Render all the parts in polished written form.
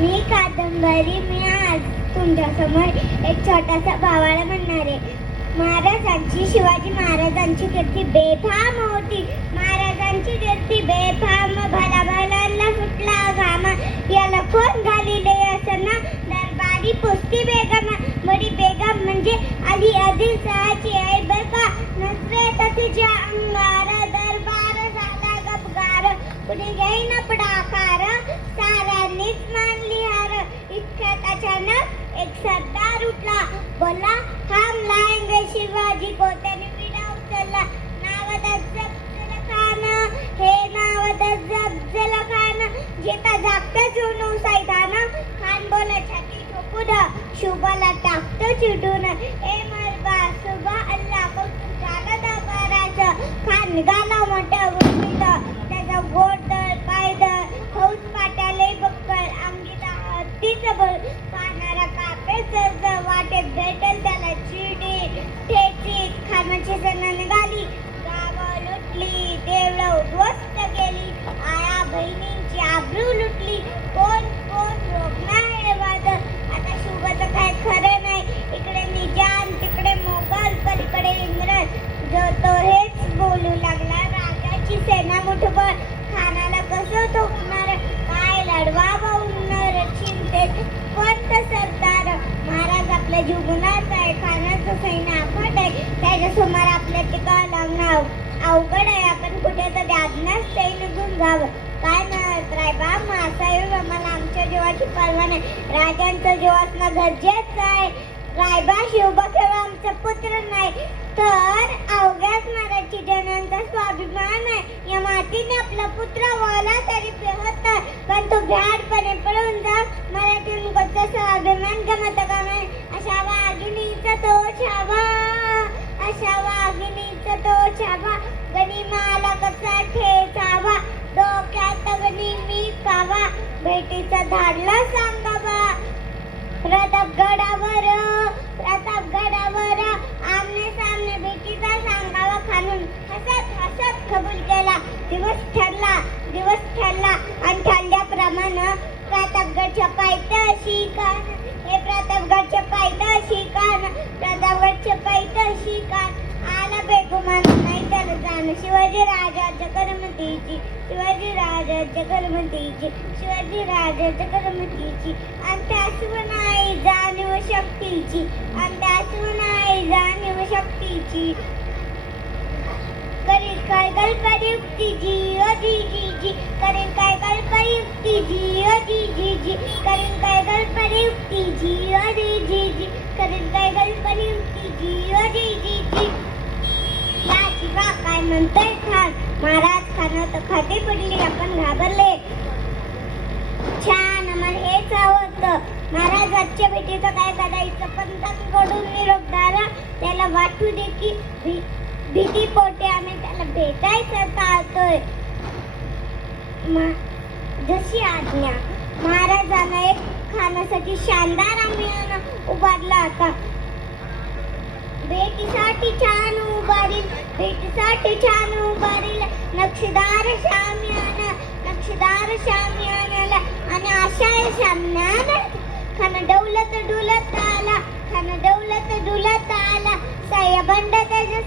मी कादंबरी मी आज तुमच्यासमोर एक छोटासा भावाला म्हणणार आहे. महाराजांची शिवाजी महाराजांची कीर्ती बेफाम होती. महाराजांची कीर्ती बेफाम भला भलांना फुटला घाम याला कोण घालिले असना दरबारी पुस्ती बेगम बडी बेगम म्हणजे आली आदिलशाहाची आई बरका नसरे तिच्या अंगार दरबार झाला गपगार कुणी घेईन पडाकार साऱ्यांनीच मानली हार. इतक्यात अचानक एक सरदार उठला बोला हम लाएंगे शिवाजी को. त्याने विडा उचलला. नावात अफजल खान हे नावात अफजल खान जेता जागता जुनू सैदान खान बोला छाती ठोकून शुभाला टाकतो चिडून ए मरबा सुबा अल्लाह को तुझ्याला दरबाराचं खान निघाला मोठा उठीत त्याचा गोड दळ पाय दळ फौज पाट्याले बक्कळ अंगीता हत्तीचं बळ पाहणारा कापेच वाटेत भेटेल त्याला चिडी ठेची खानाची सेना निघाली गावं लुटली देवळं उद्ध्वस्त केली आया बहिणींची आबरू लुटली कोण कोण रोखणार वाद. आता शुभाचं काय खरं नाही. इकडे निजाम तिकडे मोगल पलीकडे इंग्रज जो तो हेच बोलू लागला. राजाची सेना मुठभर खानाला कसं थोपणार काय लढवा उन्नर चिंतेत पंत सरदार. महाराज आपल्या जीवनात आहे खानाचं सैन्य अफाट आहे त्याच्यासमोर आपल्या टिका लागणार अवघड आहे. आपण कुठे तर आज्ञाच ते निघून जावं काय म्हणत रायबा मासाहेब आम्हाला आमच्या जीवाची पर्वा नाही. राजांचं जीव असणं गरजेचं आहे. रायबा शिवबा केवळ आमचा पुत्र नाही तर अवघ्याच महाराजची जनांचा स्वाभिमान आहे. या मातीने आपला पुत्र वाला तरी होत पण तो भ्याडपणे पळून जा मराठीतून कसा स्वाभिमान गमत का नाही. अशा वाघिणीचा तो छावा अशा वाघिणीचा तो छावा गनिमाला कसा ठेचावा डोक्यात गनिमी कावा भेटीचा धाडला सांगावा. प्रतापगडावर आमने सामने भेटीचा सांगावा खानून हसत हसत कबूल केला. दिवस ठरला आणि ठरल्याप्रमाणे प्रतापगडच्या पायथ्याशी कान हे प्रतापगडच्या पायथ्याशी कान आला बेगुमान नाही त्याला जाण शिवाजी राजाच्या करमतीची अंत आठवण आहे जाणीव शक्तीची करील काय कल्पयुक्तीची ओ जी करील काय कल्पयुक्तीची ओ जी करील काय कल्पयुक्तीची ओ जी करील काय कल्पयुक्तीची ओ जी या शिवा काय म्हणतोय खान. महाराज खानात खाती पडली आपण घाबरले. छान आम्हाला हेच आवडतं. महाराज आजच्या भेटीचं काय करायचं पंतांकडून निरोप झाला. त्याला वाटू दे की भीती पोटे आम्ही त्याला भेटायचं टाळतोय. जशी आज्ञा. महाराजांना एक खानासाठी शानदार आम्ही उभारला होता. भेटीसाठी छान उभारील नक्षीदार शामियाना आणि आशाय सामन्याला खान दौलत डुलत आला सय्यबंड त्याच्या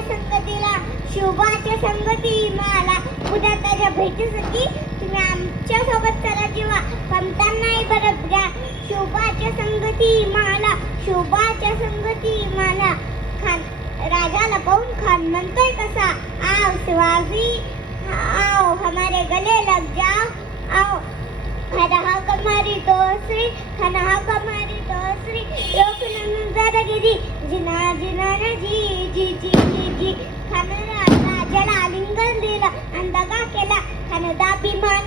संगतीला शुभाच्या संगती माला. उद्या त्याच्या भेटीसाठी तुम्ही आमच्या सोबत चला जीवा पंतांनाही बरं घ्या. शुभाच्या संगती माला खान राजाला पाहून खान म्हणतोय कसा आओ शिवाजी आओ हमारे गले लग जाओ आओ हमारी दोस्ती रोक जरा गिरी जिना ना जी खान राजाला आलिंगन दिलं आणि दगा केला. खानदाभिमान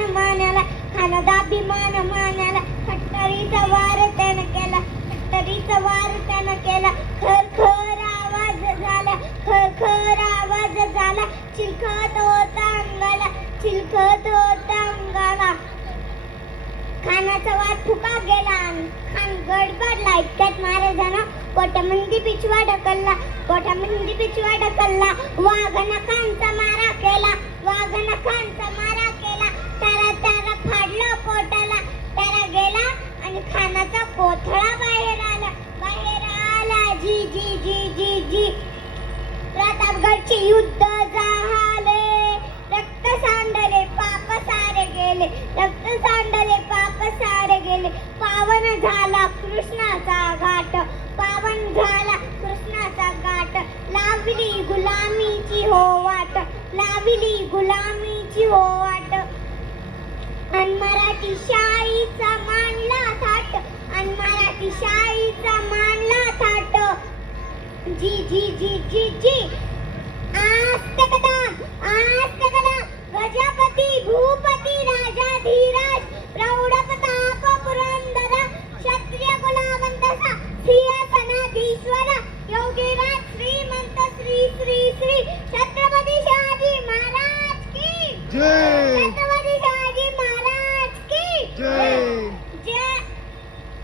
मानाला खट्टरीचा वार त्यानं केला खरखर आवाज झाला चिलखत होता अंगाला. खानाचा वाद फुका गेला खान गडबडला. इतक्यात महाराजांना कोठामध्ये पिछवा ढकलला वाघानं खानचा मारा केला त्याला फाडलं खानाचा कोथळा बाहेर आला जी जी जी जी जी प्रतापगडचे युद्ध झाले रक्त सांडले पाप सारे गेले रक्त सांडले पाप सारे गेले पावन झाला कृष्णाचा घाट पावन झाला कृष्णाचा घाट लावली गुलामीची हो वाट लावली गुलामीची हो वाट अन मराठी शाहीचा मानला थाट अन मराठी शाहीचा मानला थाट जी जी जी जी जी आस्ते कदम गजपती भूपती राजा धीराज प्रौढ प्रताप पुरंदर क्षत्रिय कुलावंतसा सिंहासनाधीश्वर योगीराज श्रीमंत श्री श्री श्री छत्रपती शिवाजी महाराज की जय छत्रपती शिवाजी महाराज की जय जय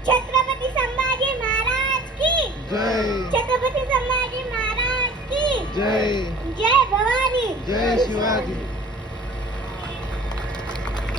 छत्रपती संभाजी महाराज की जय छत्रपती संभाजी महाराज की जय जय भवानी जय शिवाजी